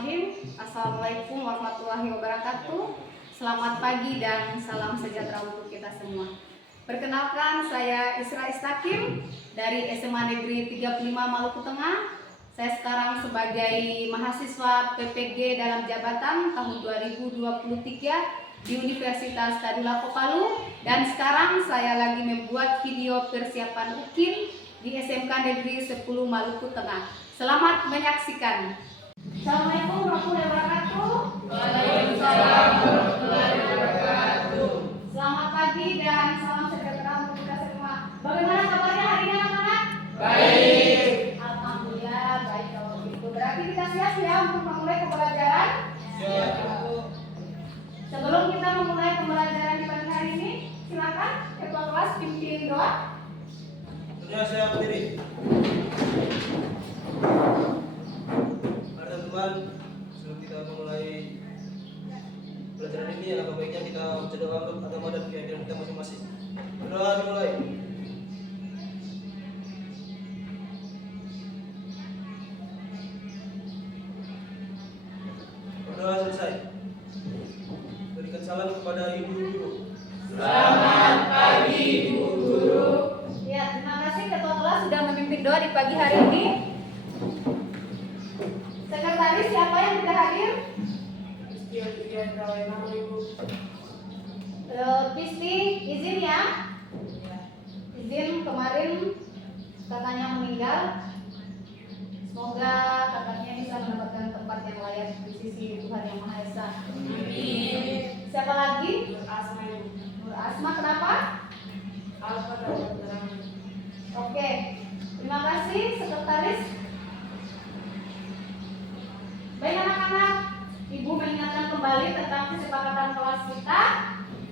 Bismillahirrahmanirrahim. Assalamualaikum warahmatullahi wabarakatuh. Selamat pagi dan salam sejahtera untuk kita semua. Perkenalkan, saya Isra Istakim dari SMA Negeri 35 Maluku Tengah. Saya sekarang sebagai mahasiswa PPG dalam jabatan tahun 2023 di Universitas Tadulako Palu, dan sekarang saya lagi membuat video persiapan UKIM di SMK Negeri 10 Maluku Tengah. Selamat menyaksikan. Assalamualaikum warahmatullahi wabarakatuh. Waalaikumsalam warahmatullahi wabarakatuh. Selamat pagi dan salam sejahtera untuk kita semua. Bagaimana kabarnya hari ini anak-anak? Baik. Alhamdulillah baik kalau begitu. Berarti kita siap ya untuk memulai pembelajaran? Siap. Sebelum kita memulai pembelajaran di pagi hari ini, silakan ketua kelas pimpin doa. Sudah saya berdiri. Teman-teman, sebelum kita memulai pelajaran ini, alangkah baiknya kita berdoa untuk agama dan keyakinan kita masing-masing. Berdoa dimulai. Berdoa selesai. Berikan salam kepada ibu guru. Selamat pagi Ibu Guru. Ya, terima kasih ketua kelas sudah memimpin doa di pagi hari ini. Sekretaris siapa yang tidak hadir? Pisti, izin ya. Izin, kemarin kakaknya meninggal. Semoga kakaknya bisa mendapatkan tempat yang layak di sisi Tuhan Yang Maha Esa. Amin. Siapa lagi? Nur Asma, kenapa? Oke, terima kasih sekretaris. Baik anak-anak, Ibu mengingatkan kembali tentang kesepakatan kelas kita.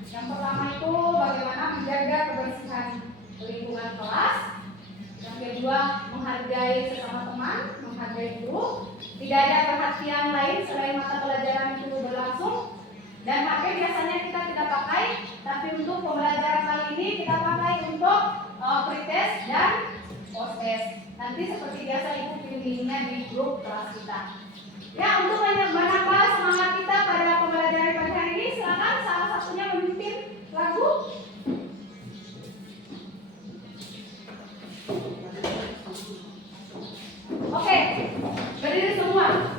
Yang pertama itu bagaimana menjaga kebersihan lingkungan kelas. Yang kedua, menghargai sesama teman, menghargai guru. Tidak ada perhatian lain selain mata pelajaran itu berlangsung. Dan HP biasanya kita tidak pakai, tapi untuk pembelajaran kali ini kita pakai untuk pretest dan post-test. Nanti seperti biasa Ibu pilih-pilihnya di grup kelas kita. Ya, untuk menambah semangat kita pada pembelajaran pagi hari ini, silakan salah satunya memimpin lagu. Oke, berdiri semua.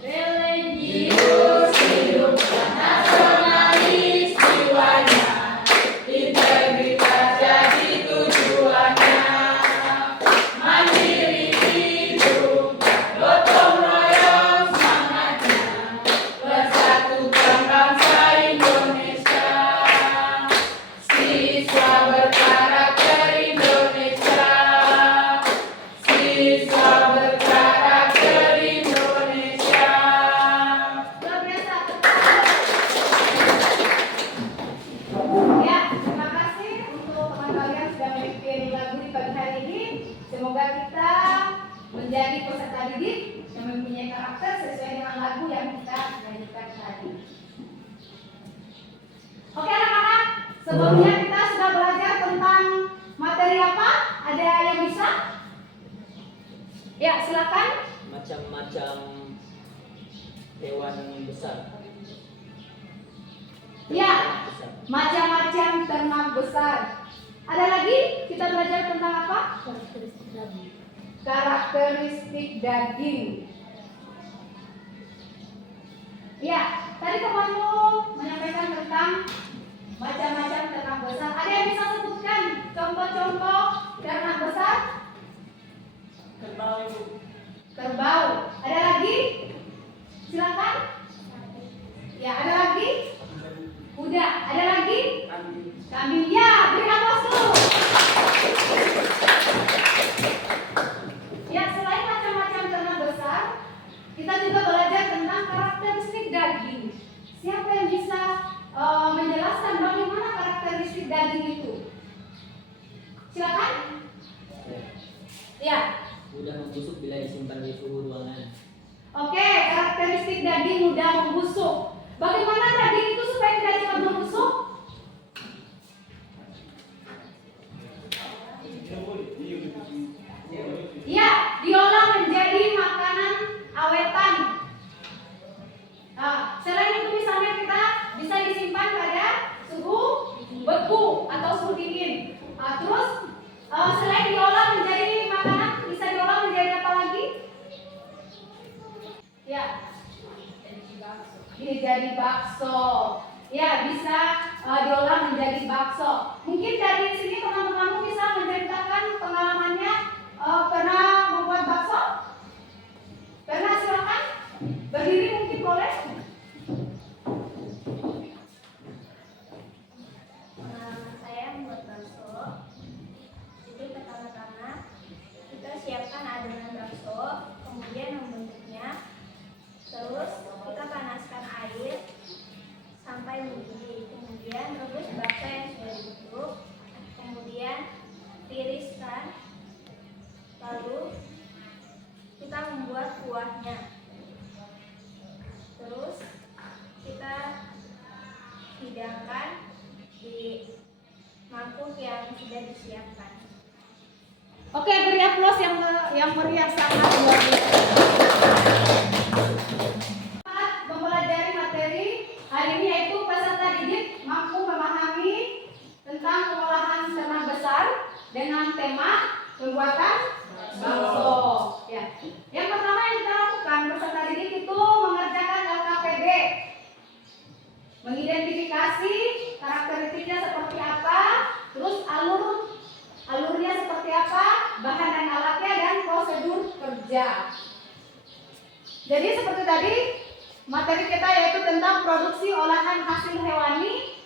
Religius hidup nasionalis jiwanya, integritas jadi tujuannya. Mandiri hidup, gotong royong semangatnya, persatukan bangsa Indonesia. Siswa berkarakter Indonesia, siswa berkarakter Indonesia. Luar biasa. Ya, terima kasih untuk teman kalian sudah memimpin lagu di pagi hari ini. Semoga kita menjadi peserta didik yang mempunyai karakter sesuai dengan lagu yang kita nyanyikan tadi. Oke anak-anak, sebelumnya kita sudah belajar tentang materi apa? Ada yang bisa? Ya, silakan. Macam-macam hewan besar. Ya, macam-macam ternak besar. Ada lagi? Kita belajar tentang apa? Karakteristik daging. Ya, tadi temanmu menyampaikan tentang macam-macam ternak besar. Ada yang bisa sebutkan contoh-contoh ternak besar? Kerbau. Ada lagi? Silakan. Ya, ada lagi? Kuda. Ada lagi? Kambing. Ya, beri aplaus dulu. Ya, selain macam-macam ternak besar, kita juga belajar tentang karakteristik daging. Siapa yang bisa menjelaskan bagaimana karakteristik daging itu? Silakan. Ya. Mudah membusuk bila disimpan di suhu ruangan. Oke, karakteristik daging mudah membusuk. Bagaimana daging itu supaya tidak cepat membusuk? Iya, bakso. Ya, bisa diolah menjadi bakso. Mungkin dari sini teman-teman bisa menceritakan pengalamannya pernah membuat bakso? Pernah, silakan. Berdiri mungkin boleh. Pengalaman saya membuat bakso. Jadi pertama-tama kita siapkan adonan bakso, kemudian membentuknya, terus kita panaskan air sampai mendidih, kemudian rebus bakso yang sudah dibentuk, kemudian tiriskan, lalu kita membuat kuahnya, terus kita hidangkan di mangkuk yang sudah disiapkan. Oke, beri aplaus yang meriah sangat luar biasa. Mempelajari materi hari ini yaitu peserta didik mampu memahami tentang pengolahan ternak besar dengan tema pembuatan bakso. Ya. Yang pertama yang kita lakukan peserta didik itu mengerjakan LKPD, mengidentifikasi karakteristiknya seperti apa, terus alurnya seperti apa, bahan dan alatnya, dan prosedur kerja. Jadi seperti tadi materi kita yaitu tentang produksi olahan hasil hewani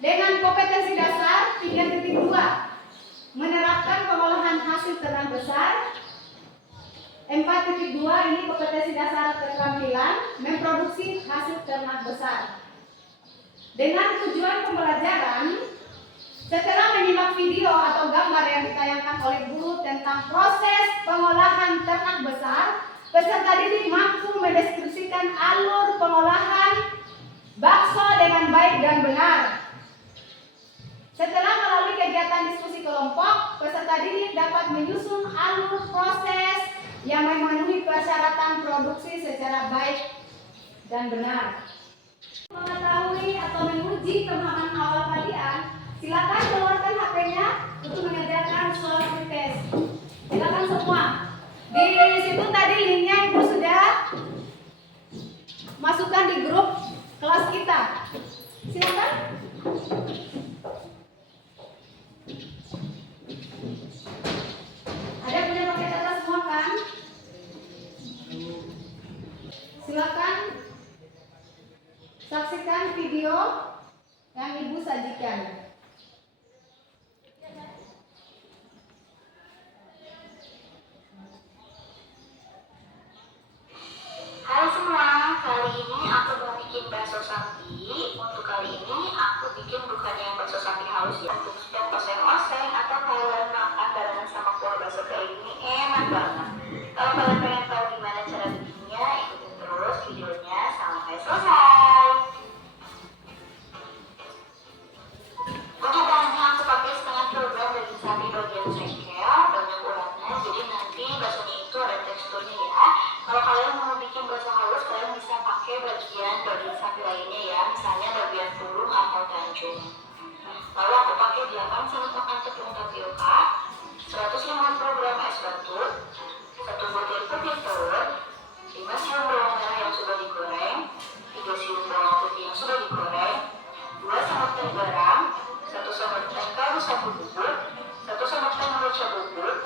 dengan kompetensi dasar 3.2, menerapkan pengolahan hasil ternak besar. 4.2 ini kompetensi dasar keterampilan memproduksi hasil ternak besar. Dengan tujuan pembelajaran, setelah menyimak video atau gambar yang ditayangkan oleh guru tentang proses pengolahan ternak besar, peserta didik mampu mendeskripsikan alur pengolahan bakso dengan baik dan benar. Setelah melalui kegiatan diskusi kelompok, peserta didik dapat menyusun alur proses yang memenuhi persyaratan produksi secara baik dan benar. Mengetahui atau menguji pemahaman awal kalian, silakan keluarkan HP-nya untuk mengerjakan swab test. Silakan semua. Di situ tadi linknya Ibu sudah masukkan di grup kelas kita. Silakan. Ada yang punya pakai data semua kan? Silakan saksikan video yang Ibu sajikan. Hai semua, kali ini aku mau bikin bakso sapi. Untuk kali ini aku bikin bukan yang bakso sapi halus ya, untuk sudah oseng-oseng atau kalian makan barengan sama kuah bakso kayak ini enak banget. Kalau kalian pengen tahu gimana cara bikinnya, ikutin terus videonya sampai selesai. Untuk bahannya aku pakai setengah kilogram daging sapi bagian cengkel, banyak uratnya, jadi nanti baksonya itu ada teksturnya ya. Kalau kalian mau bikin bakso halus, kalian bisa pakai bagian daging sapi lainnya ya, misalnya bagian tulung atau tanjung. Lalu aku pakai 8 sendok makan tepung tapioka, 150 gram es batu, 1 butir putih telur, 5 siung bawang merah yang sudah digoreng, 3 siung bawang putih yang sudah digoreng, 2 sendok teh garam, 1 sendok teh kaldu sapi bubuk, 1 sendok teh merica bubuk,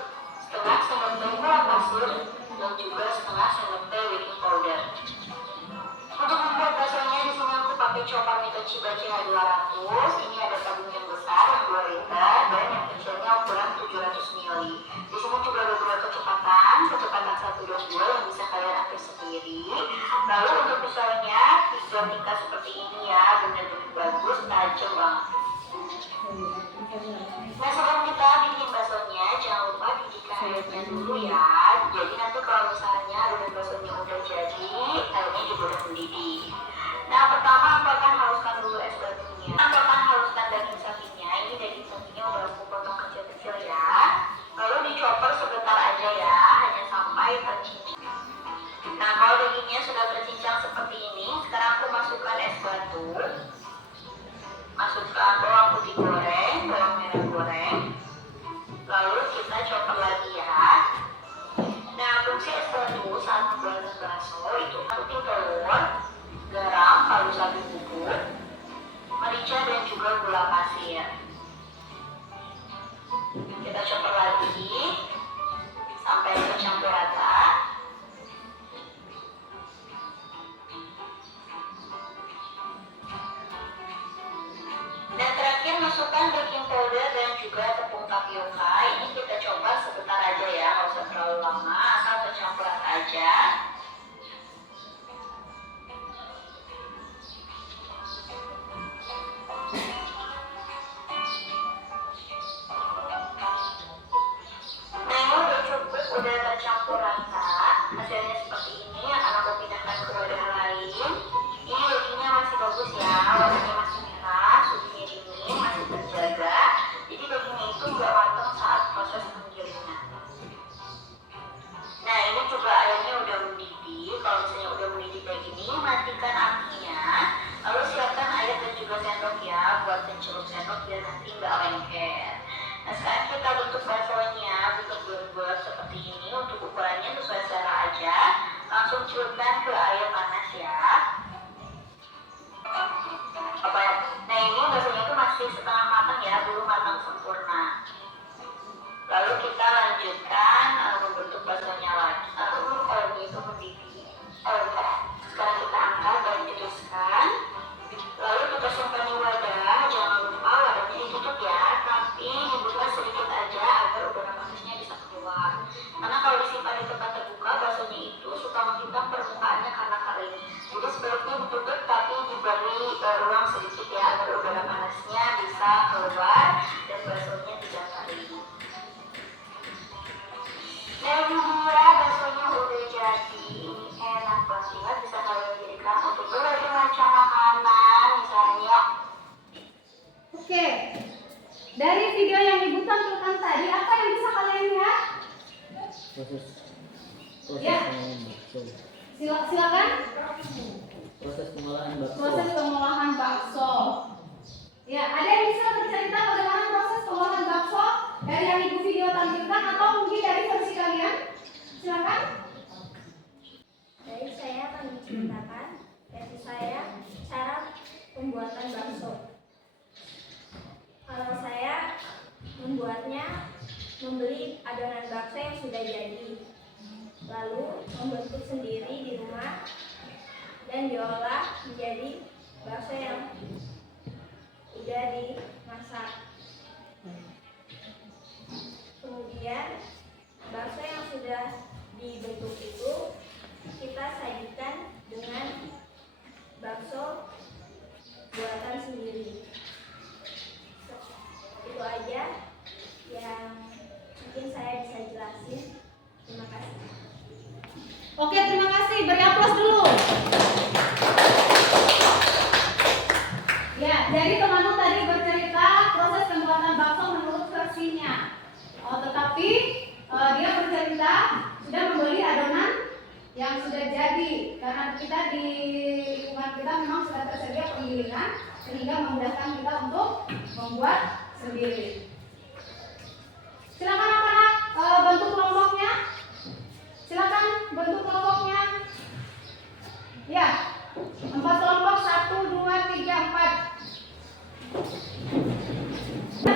setengah sendok teh gula pasir, dan juga setengah sendok teh baking powder. Untuk membuat baksonya di sini aku pakai chopper Mitochi CH 200. Ini ada tabung yang besar yang 2 liter dan yang kecilnya ukuran 700 ml. Di sini juga ada 2 kecepatan 1/2 yang bisa kalian atur sendiri. Lalu untuk pisaunya pisau tingkat seperti ini ya, benar-benar bagus, tajam banget. Nah, sebelum kita bikin baksonya, jangan lupa didihkan airnya dulu ya. Jadi nanti kalau misalnya adonan baksonya udah jadi, airnya juga udah mendidih. Nah, pertama aku akan haluskan dulu es batunya. Aku akan haluskan daging sapinya. Ini daging sapinya udah aku potong kecil-kecil ya. Lalu dicopper sebagai kita coba lagi sampai tercampur rata. Dan terakhir masukkan baking powder dan juga tepung tapioka. Ini kita coba sebentar aja ya, nggak usah terlalu lama, asal tercampur rata aja. Nah ini udah cukup, udah tercampur rata. Hasilnya seperti ini, akan aku pindahkan ke wadah lain. Ini baginya masih bagus ya, warnanya masih merah, suhunya dingin, masih terjaga. Jadi baginya itu nggak matang saat proses penggilingan. Nah ini juga airnya udah mendidih. Kalau misalnya udah mendidih kayak gini, matikan apinya. Lalu siapkan air dan juga sendok ya, buat pencelup sendok biar nanti nggak lengket. Nah sekarang kita bentuk baksonya, bentuk bulat-bulat seperti ini. Untuk ukurannya sesuai selera aja. Langsung celupkan ke air panas ya. Nah ini baksonya itu masih setengah matang ya, belum matang sempurna. Lalu kita lanjutkan membentuk baksonya lagi. Lalu itu mendidih. Sekarang kita angkat dan tiriskan. Lalu kita simpan di wadah. Jangan lupa wadahnya ditutup ya, tapi dibuka sedikit aja agar udara panasnya bisa keluar. Karena kalau disimpan di tempat terbuka, baksonya itu suka menghitam permukaannya karena kering. Jadi sebaiknya ditutup tapi diberi ruang sedikit ya, agar udara panasnya bisa keluar dan baksonya tidak kering. Dan dia baksonya udah jadi, enak banget, bisa kalian jadikan untuk berbagai macam makanan misalnya. Oke, dari video yang Ibu tampilkan tadi, apa yang bisa kalian lihat? Proses Ya. pengolahan bakso. Silakan. Proses pengolahan bakso. Proses pengolahan bakso. Ya, ada yang bisa bercerita bagaimana proses pengolahan bakso dari yang Ibu video tampilkan atau mungkin dari versi kalian? Silakan. Jadi saya akan menceritakan versi saya cara pembuatan bakso. Kalau saya membuatnya, membeli adonan bakso yang sudah jadi, lalu membentuk sendiri di rumah dan diolah menjadi bakso yang sudah dimasak. Kemudian bakso yang sudah dibentuk itu kita sajikan dengan bakso buatan sendiri. Itu aja yang mungkin saya bisa jelasin. Terima kasih. Oke, terima kasih. Beri aplaus dulu. Ya, jadi teman-teman tadi bercerita proses pembuatan bakso menurut versinya. Tetapi dia bercerita sudah membeli adonan yang sudah jadi, karena kita di lingkungan kita memang sudah tersedia penggilingan sehingga memudahkan kita untuk membuat sendiri. Silakan anak-anak bentuk kelompoknya. Silakan bentuk kelompoknya. Ya, 4 kelompok, 1, 2, 3, 4.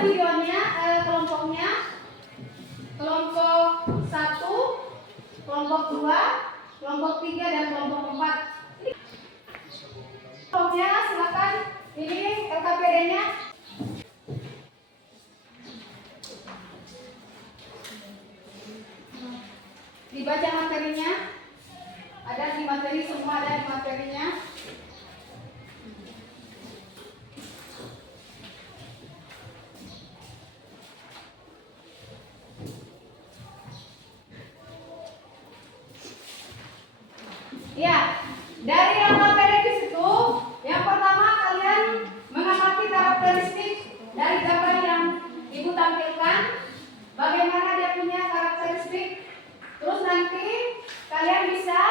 Videonya kelompoknya. Kelompok 1, kelompok 2, kelompok 3 dan kelompok 4. Kelompoknya silakan. Ini LKPD-nya. Dibaca materinya. Ada di materi, semua ada di materinya. Ya, dari yang materi di situ, yang pertama kalian mengamati karakteristik dari gambar yang Ibu tampilkan. Bagaimana dia punya karakteristik. Terus nanti kalian bisa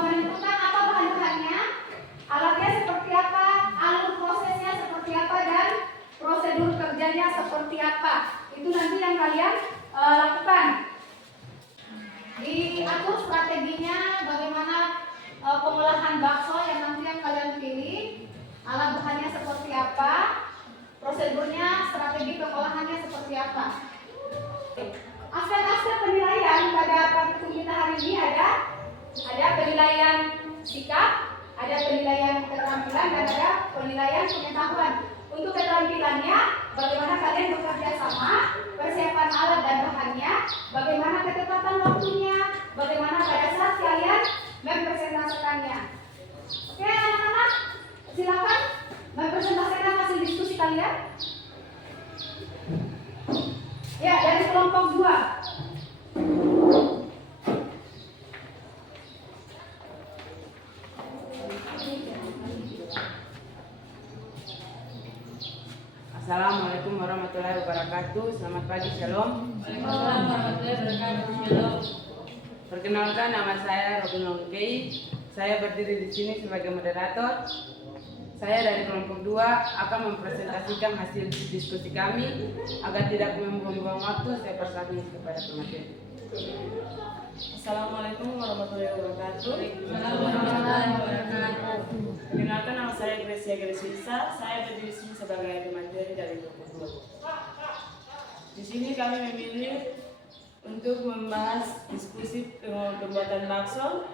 menentukan apa bahan-bahannya, alatnya seperti apa, alur prosesnya seperti apa, dan prosedur kerjanya seperti apa. Itu nanti yang kalian lakukan. Diatur strateginya bagaimana pengolahan bakso yang nanti yang kalian pilih, alat bahannya seperti apa, Prosedurnya, strategi pengolahannya seperti apa? Aspek-aspek penilaian pada praktikum kita hari ini ada penilaian sikap, ada penilaian keterampilan, dan ada penilaian pengetahuan. Untuk keterampilannya, bagaimana kalian bekerja sama, persiapan alat dan bahannya, bagaimana ketepatan waktunya, bagaimana pada saat kalian mempresentasikannya. Oke anak-anak, silakan mempresentasikan hasil diskusi kalian. Ya, dari kelompok 2. Assalamualaikum warahmatullahi wabarakatuh. Selamat pagi, shalom. Waalaikumsalam warahmatullahi wabarakatuh. Shalom. Perkenalkan, nama saya Robin Longkei. Saya berdiri di sini sebagai moderator. Saya dari kelompok 2 akan mempresentasikan hasil diskusi kami. Agar tidak membuang-buang waktu, saya persilakan kepada pemateri. Assalamualaikum warahmatullahi wabarakatuh. Assalamualaikum warahmatullahi wabarakatuh. Perkenalkan, nama saya Gracia Gresisa. Saya berdiri di sini sebagai pemateri dari kelompok 2. Di sini kami memilih untuk membahas diskusi pembuatan bakso.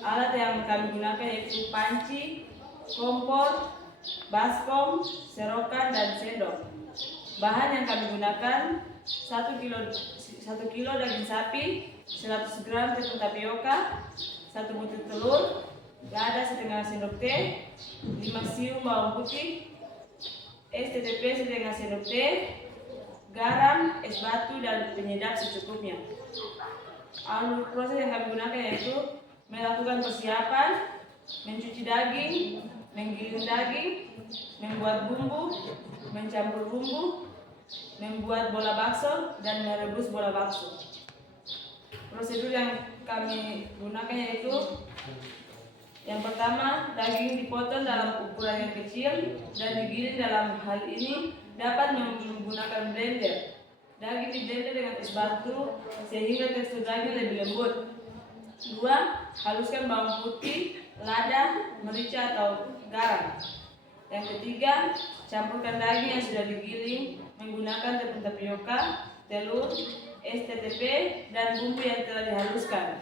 Alat yang kami gunakan yaitu panci, kompor, baskom, serokan, dan sendok. Bahan yang kami gunakan 1 kilo daging sapi, 100 gram tepung tapioka, 1 butir telur, lada setengah sendok teh, 5 siung bawang putih, es TTP setengah sendok teh, garam, es batu, dan penyedap secukupnya. Alur proses yang kami gunakan yaitu melakukan persiapan, mencuci daging, menggiling daging, membuat bumbu, mencampur bumbu, membuat bola bakso, dan merebus bola bakso. Prosedur yang kami gunakan yaitu yang pertama, daging dipotong dalam ukuran yang kecil dan digiling. Dalam hal ini dapat menggunakan blender. Daging diblender dengan es batu sehingga tekstur daging lebih lembut. 2. Haluskan bawang putih, lada, merica atau garam. Yang ketiga, campurkan daging yang sudah digiling menggunakan tepung tapioka, telur, es TTP, dan bumbu yang telah dihaluskan.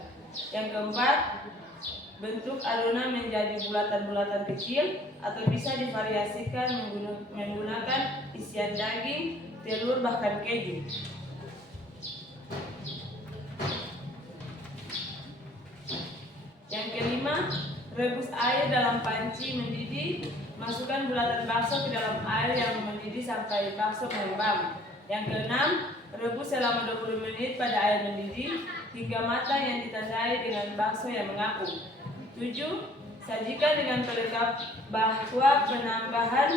Yang keempat, bentuk adonan menjadi bulatan-bulatan kecil atau bisa divariasikan menggunakan isian daging, telur, bahkan keju. Yang kelima, rebus air dalam panci mendidih. Masukkan bulatan bakso ke dalam air yang mendidih sampai bakso mengembang. Yang keenam, rebus selama 20 menit pada air mendidih hingga matang yang ditandai dengan bakso yang mengapung. 7. Sajikan dengan pelengkap bahwa penambahan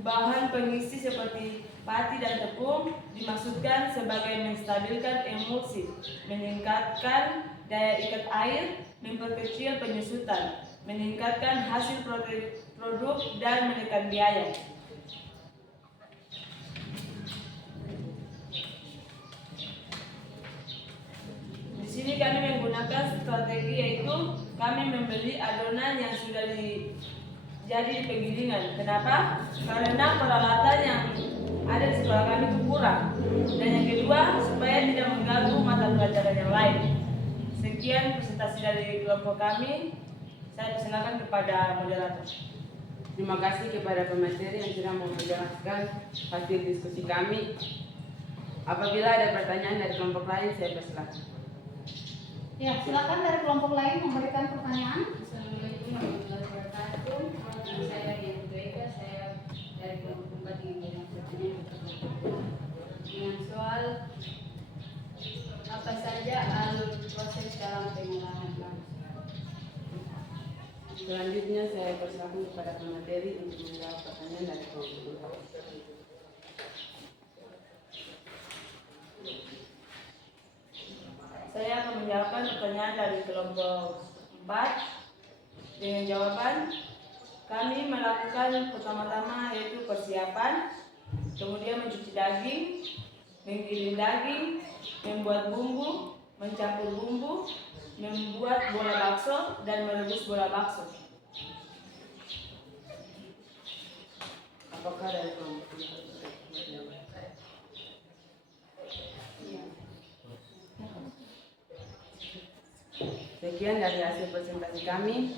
bahan pengisi seperti pati dan tepung dimaksudkan sebagai menstabilkan emulsi, meningkatkan daya ikat air, memperkecil penyusutan, meningkatkan hasil produk, dan menekan biaya. Di sini kami menggunakan strategi yaitu kami membeli adonan yang sudah jadi di penggilingan. Kenapa? Karena peralatan yang ada di sekolah kami itu kurang. Dan yang kedua, supaya tidak mengganggu mata pelajaran yang lain. Sekian presentasi dari kelompok kami. Saya persilakan kepada moderator. Terima kasih kepada pemateri yang sudah menjelaskan hasil diskusi kami. Apabila ada pertanyaan dari kelompok lain, saya persilakan. Ya, silakan dari kelompok lain memberikan pertanyaan. Assalamualaikum warahmatullahi wabarakatuh. Nama saya Dian Dueka. Saya dari kelompok 4 ingin bertanya dengan soal apa saja alur proses dalam pengolahan bakso. Selanjutnya saya persilakan kepada pemateri untuk menjawab pertanyaan dari kelompok. Saya akan menjawabkan pertanyaan dari kelompok 4 dengan jawaban. Kami melakukan pertama-tama yaitu persiapan, kemudian mencuci daging, menggiling daging, membuat bumbu, mencampur bumbu, membuat bola bakso, dan merebus bola bakso. Apakah dari kelompok 4? Sekian dari hasil presentasi kami.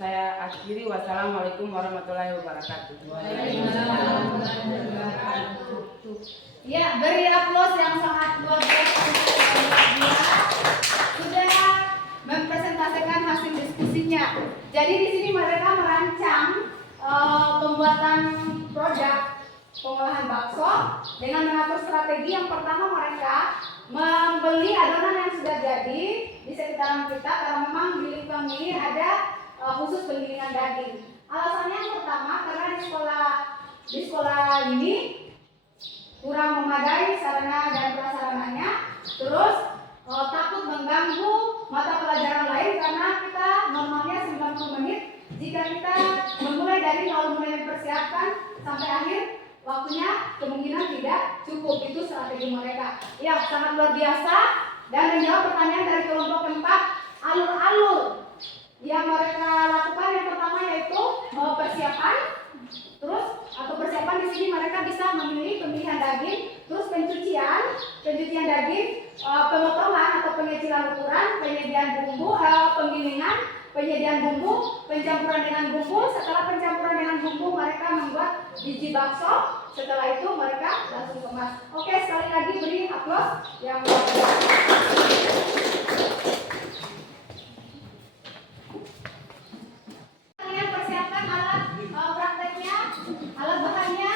Saya akhiri. Wassalamualaikum warahmatullahi wabarakatuh. Ya, beri aplaus yang sangat luar biasa untuk dia sudah mempresentasikan hasil diskusinya. Jadi di sini mereka merancang pembuatan produk pengolahan bakso dengan mengatur strategi. Yang pertama, mereka membeli adonan yang sudah jadi di sekitaran kita karena memang di lingkungan ini ada khusus penggilingan daging. Alasannya yang pertama karena di sekolah ini kurang memadai sarana dan prasarananya, terus takut mengganggu mata pelajaran lain karena kita normalnya 90 menit. Jika kita memulai dari awal mulai mempersiapkan sampai akhir, waktunya kemungkinan tidak cukup. Itu strategi mereka. Ya, sangat luar biasa. Dan menjawab pertanyaan dari kelompok keempat, alur-alur yang mereka lakukan yang pertama yaitu persiapan. Terus atau persiapan di sini mereka bisa memilih pemilihan daging, terus pencucian daging, pemotongan atau pengecilan ukuran, penyediaan bumbu, penggilingan, penyediaan bumbu, pencampuran dengan bumbu. Setelah pencampuran dengan bumbu mereka membuat biji bakso. Setelah itu mereka langsung kemas. Oke, sekali lagi beri aplaus yang kalian persiapkan alat prakteknya, alat bahannya.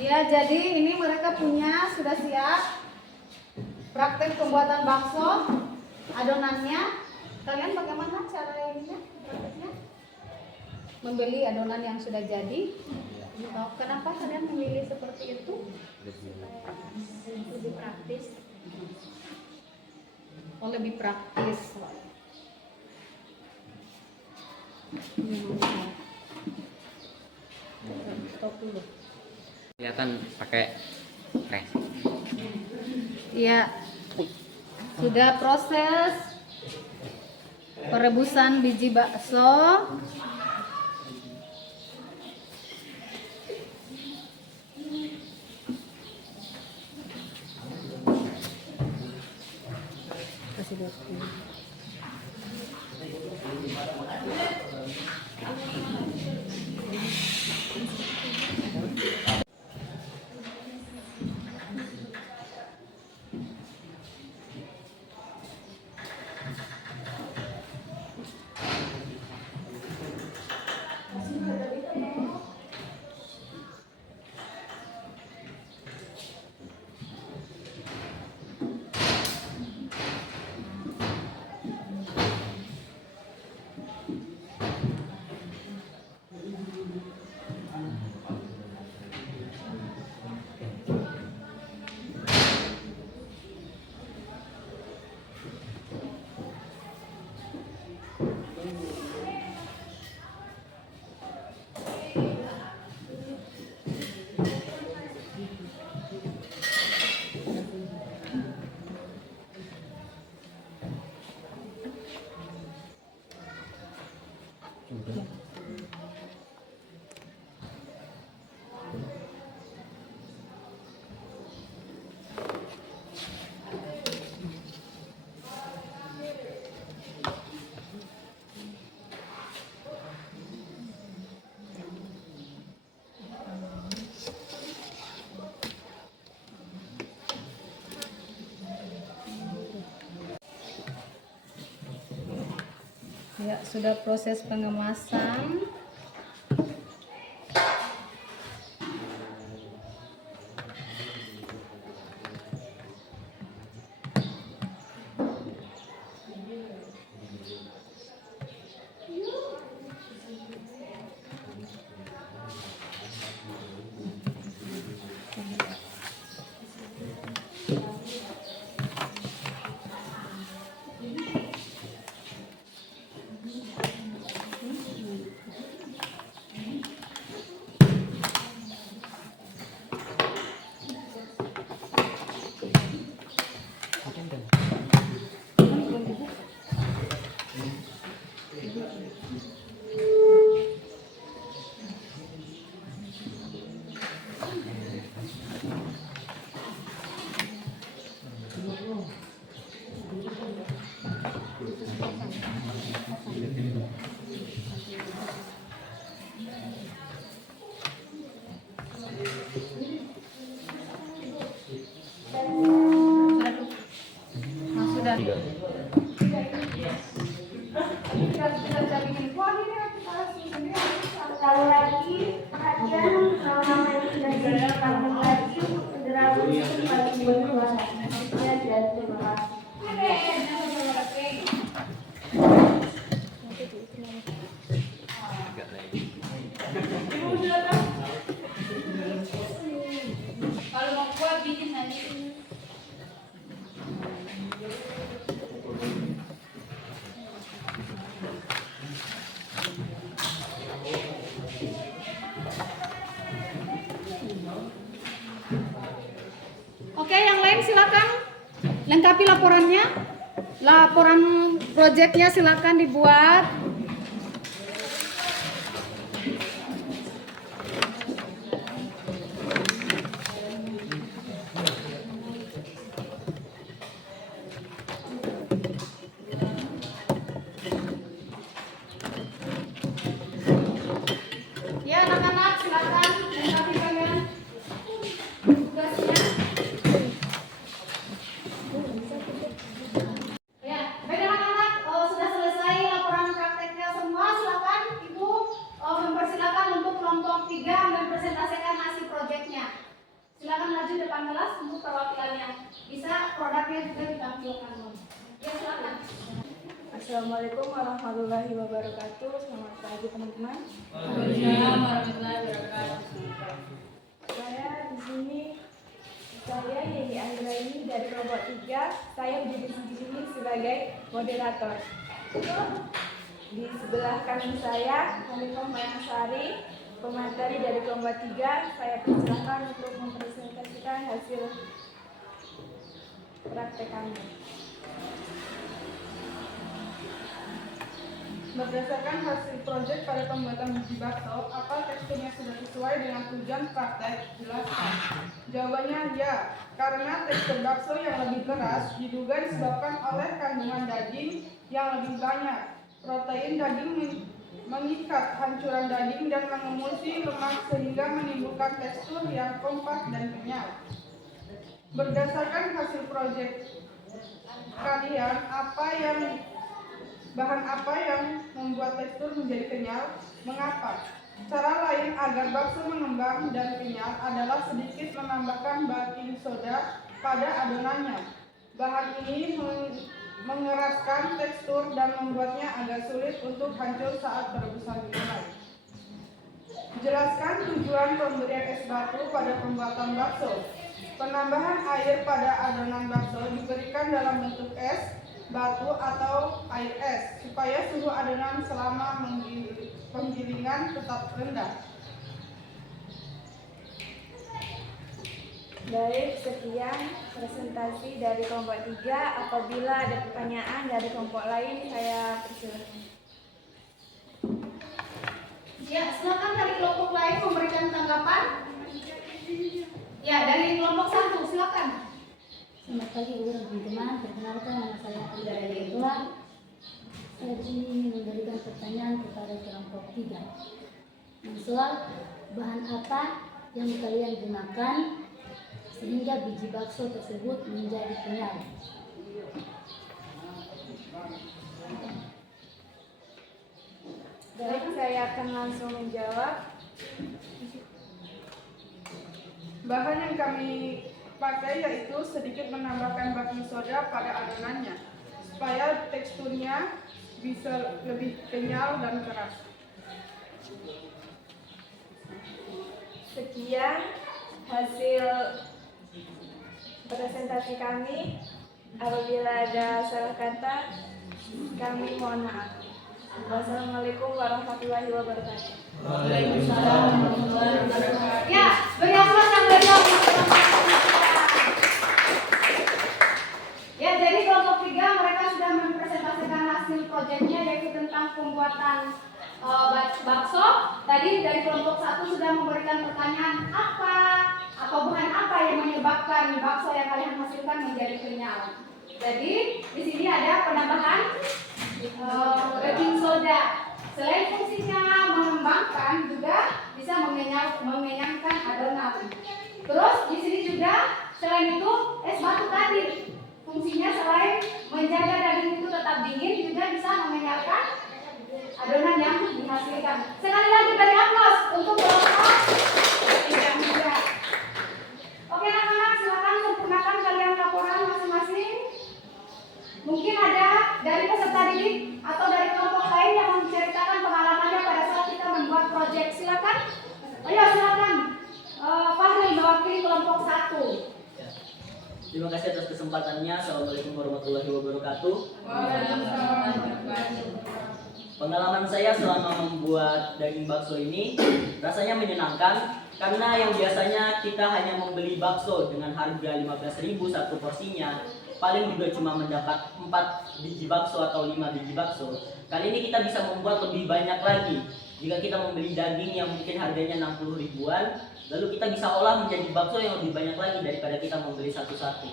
Ya, jadi ini mereka punya sudah siap praktek pembuatan bakso adonannya. Kalian bagaimana cara ininya prakteknya? Membeli adonan yang sudah jadi. Kenapa kalian memilih seperti itu? Lebih praktis. Oh, lebih praktis. Stop dulu. Kelihatan pakai press. Ya, sudah proses perebusan biji bakso. Kasih waktu. Ya, sudah proses pengemasan. sudah bikin kuah ini kita sendiri. Sekali lagi perhatian nama-nama yang sudah dikandung lagi untuk segera muncul bagi bantuan. Sekian dan terima kasih. Kalau mau kuat bikin nanti. Oke, yang lain silakan lengkapi laporannya. Laporan proyeknya silakan dibuat. Ya, anak-anak silakan lengkapi kalian tugasnya. Ya, baik anak-anak, sudah selesai laporan prakteknya semua. Silakan Ibu mempersilakan untuk kelompok 3 mempresentasikan hasil proyeknya. Silakan maju depan kelas untuk perwakilannya. Bisa produknya juga ditampilkan. Ya, silakan. Assalamualaikum warahmatullahi wabarakatuh. Selamat pagi teman-teman. Waalaikumsalam warahmatullahi wabarakatuh. Saya di sini, saya Yeni Anggraini dari kelompok 3. Saya menjadi di sini sebagai moderator. Di sebelah kanan saya, Hanifah Mayasari, pemateri dari kelompok 3. Saya persilakan untuk mempresentasikan hasil praktek kami. Berdasarkan hasil proyek pada pembuatan biji bakso, apa teksturnya sudah sesuai dengan tujuan praktek? Jelaskan. Jawabannya ya, karena tekstur bakso yang lebih keras diduga disebabkan oleh kandungan daging yang lebih banyak. Protein daging mengikat hancuran daging dan mengemulsi lemak sehingga menimbulkan tekstur yang kompak dan kenyal. Berdasarkan hasil proyek kalian, bahan apa yang membuat tekstur menjadi kenyal? Mengapa? Cara lain agar bakso mengembang dan kenyal adalah sedikit menambahkan baking soda pada adonannya. Bahan ini mengeraskan tekstur dan membuatnya agak sulit untuk hancur saat perebusan dimulai. Jelaskan tujuan pemberian es batu pada pembuatan bakso. Penambahan air pada adonan bakso diberikan dalam bentuk es batu atau air es supaya suhu adonan selama penggilingan tetap rendah. Baik, sekian presentasi dari kelompok 3. Apabila ada pertanyaan dari kelompok lain, saya persilakan. Ya, silakan dari kelompok lain memberikan tanggapan. Ya, dari kelompok 1 silakan. Selamat pagi Bu dan teman-teman, perkenalkan nama saya Andrea Yaitua. Saya di sini ingin memberikan pertanyaan kepada kelompok 3. Soal bahan apa yang kalian gunakan sehingga biji bakso tersebut menjadi kenyal? Baik, saya akan langsung menjawab. Bahan yang kami pakai yaitu sedikit menambahkan baking soda pada adonannya supaya teksturnya bisa lebih kenyal dan keras. Sekian hasil presentasi kami. Apabila ada salah kata, kami mohon maaf. Wassalamualaikum warahmatullahi wabarakatuh. Waalaikumsalam warahmatullahi wabarakatuh. Ya, beri aplaus yang meriah untuk kelompok 3. Ya, jadi kelompok 3 mereka sudah mempresentasikan hasil proyeknya yaitu tentang pembuatan bakso. Tadi dari kelompok 1 sudah memberikan pertanyaan apa atau bahan apa yang menyebabkan bakso yang kalian hasilkan menjadi kenyal. Jadi di sini ada penambahan baking soda. Selain fungsinya mengembangkan, juga bisa mengenyangkan adonan. Terus di sini juga selain itu es batu tadi fungsinya selain menjaga daging itu tetap dingin, juga bisa mengenyalkan adonan. dilanjutkan. Sekali lagi beri aplaus untuk kelompok 3. Oke anak-anak, silakan sempurnakan kalian laporan masing-masing. Mungkin ada dari peserta didik atau dari kelompok lain yang menceritakan pengalamannya pada saat kita membuat proyek. Silakan. Ayo silakan. Fahril mewakili kelompok 1. Ya. Terima kasih atas kesempatannya. Assalamualaikum warahmatullahi wabarakatuh. Pengalaman saya selama membuat daging bakso ini rasanya menyenangkan karena yang biasanya kita hanya membeli bakso dengan harga 15.000 satu porsinya, paling juga cuma mendapat 4 biji bakso atau 5 biji bakso. Kali ini kita bisa membuat lebih banyak lagi. Jika kita membeli daging yang mungkin harganya 60 ribuan, lalu kita bisa olah menjadi bakso yang lebih banyak lagi daripada kita membeli satu-satu.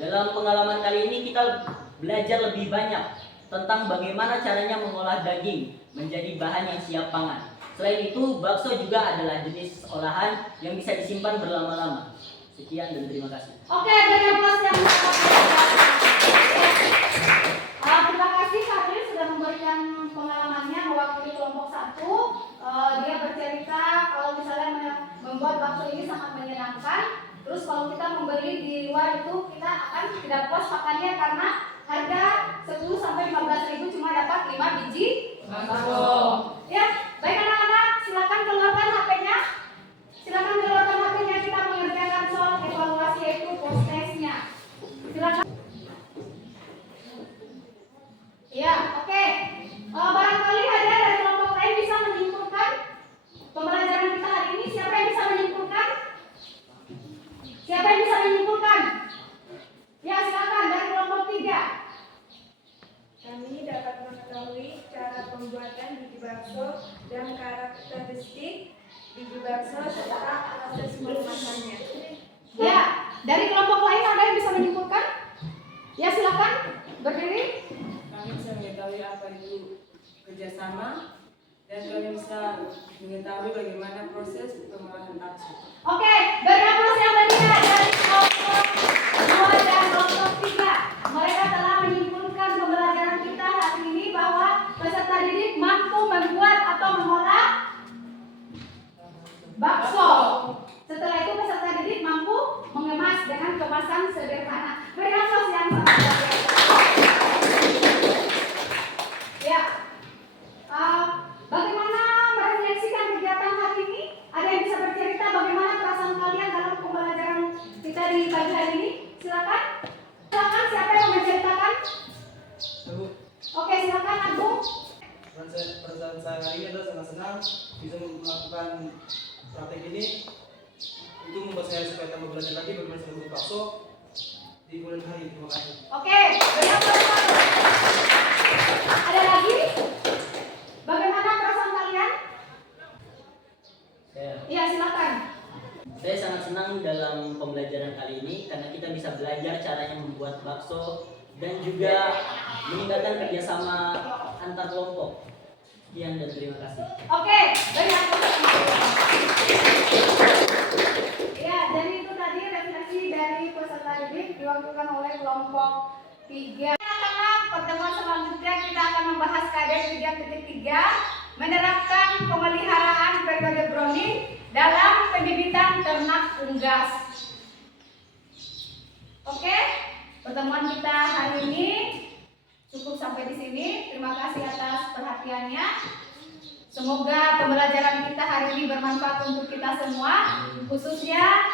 Dalam pengalaman kali ini kita belajar lebih banyak tentang bagaimana caranya mengolah daging menjadi bahan yang siap pangan. Selain itu, bakso juga adalah jenis olahan yang bisa disimpan berlama-lama. Sekian dan terima kasih. Oke, beri aplaus yang terima kasih Fahril sudah memberikan pengalamannya mewakili kelompok 1. Dia bercerita kalau misalnya membuat bakso ini sangat menyenangkan. Terus kalau kita membeli di luar itu kita akan tidak puas makannya karena harga 10 sampai 15.000 cuma dapat 5 biji bakso. Ya, baik anak-anak, silakan keluarkan HP-nya. Silakan keluarkan HP-nya, kita mengerjakan soal evaluasi yaitu post test-nya. Silakan. Ya, oke. Barangkali ada dari kelompok lain bisa menyimpulkan pembelajaran kita hari ini. Siapa yang bisa menyimpulkan? Siapa yang bisa menyimpulkan? Ya, silakan dari kelompok 3. Kami dapat mengetahui cara pembuatan biji bakso dan karakteristik biji bakso serta proses memakannya. Ya, dari kelompok lain ada yang bisa menyimpulkan? Ya, silakan berdiri. Kami bisa mengetahui apa itu kerjasama dan kami bisa mengetahui bagaimana proses pengolahan bakso. Oke, beri aplaus yang meriah dari kelompok 2 dan kelompok 3. Mereka telah menyimpulkan pembelajaran kita hari ini bahwa peserta didik mampu membuat atau mengolah bakso. Setelah itu peserta didik mampu mengemas dengan kemasan sederhana. Beri aplaus yang sangat luar biasa. Ya. Bagaimana merefleksikan kegiatan hari ini? Ada yang bisa bercerita bagaimana perasaan kalian dalam pembelajaran kita di pagi hari ini? Silakan. Silakan, siapa yang mau menceritakan? Oke, silakan Agung. Perasaan saya hari ini adalah sangat senang bisa melakukan praktek ini. Itu membuat saya supaya tambah belajar lagi bagaimana cara membuat bakso di bulan hari. Terima kasih. Oke, beri aplaus. Ada lagi? Bagaimana perasaan kalian? Iya, silakan. Saya sangat senang dalam pembelajaran kali ini karena kita bisa belajar caranya membuat bakso dan juga meningkatkan kerjasama antar kelompok. Sekian dan terima kasih. Oke, beri aplaus. Ya, jadi itu tadi refleksi dari peserta didik diwakilkan oleh kelompok 3. Anak-anak, pertemuan selanjutnya kita akan membahas KD 3.3 menerapkan pemeliharaan periode browning dalam pembibitan ternak unggas. Oke, pertemuan kita hari ini cukup sampai di sini. Terima kasih atas perhatiannya. Semoga pembelajaran kita hari ini bermanfaat untuk kita semua, khususnya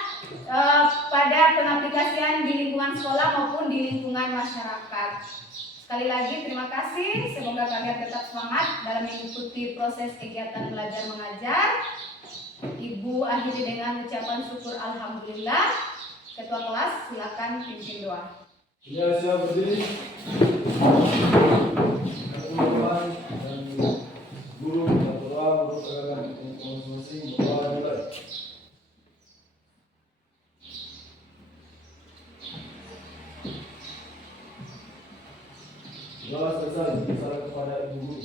pada pengaplikasian di lingkungan sekolah maupun di lingkungan masyarakat. Sekali lagi terima kasih. Semoga kalian tetap semangat dalam mengikuti proses kegiatan belajar mengajar. Ibu akhiri dengan ucapan syukur alhamdulillah. Ketua kelas silakan pimpin doa. Ya, siap berdiri. Teman-teman dan guru dan doa untuk kalian masing-masing berdoa mulai. Doa selesai. Salam kepada ibu guru.